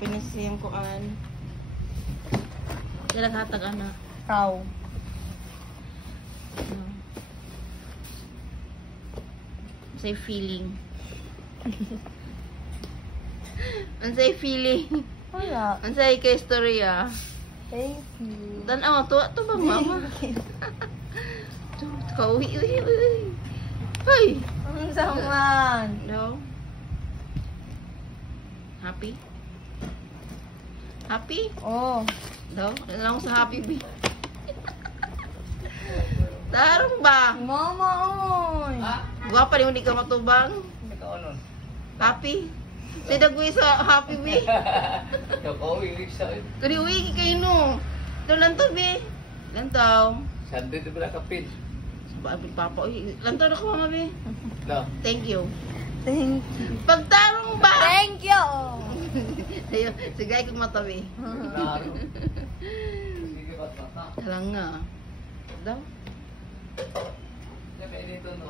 pinisiyang kuan. Kaya naghatag ana. Raw. Say feeling. Ansay feeling. Wala. Ansay ka istorya. Thank you. Tanaw to ba mama? Kauwi, uy. Hoy! Ang saman. No? Happy? Happy? Oh. No? Ano lang sa happy ba? Tarong ba? Mama, oy. Guwapa rin hindi ka matubang. Hindi ka ano. Happy? Say dagwi sa happy ba? Ikaw, ilig sa akin. Kani uwi kayo no. Ito lang to be. Lantaw. Sandin na pala kapit. Sabi papa, uy, lantaw na ko mama be. No. Thank you. Thank you. Pagtarong ba? Thank you. Sayo, sigay kong matabi. Klaro. Sige, ba't mata? Halang nga. Daw? Sabi, dito naman.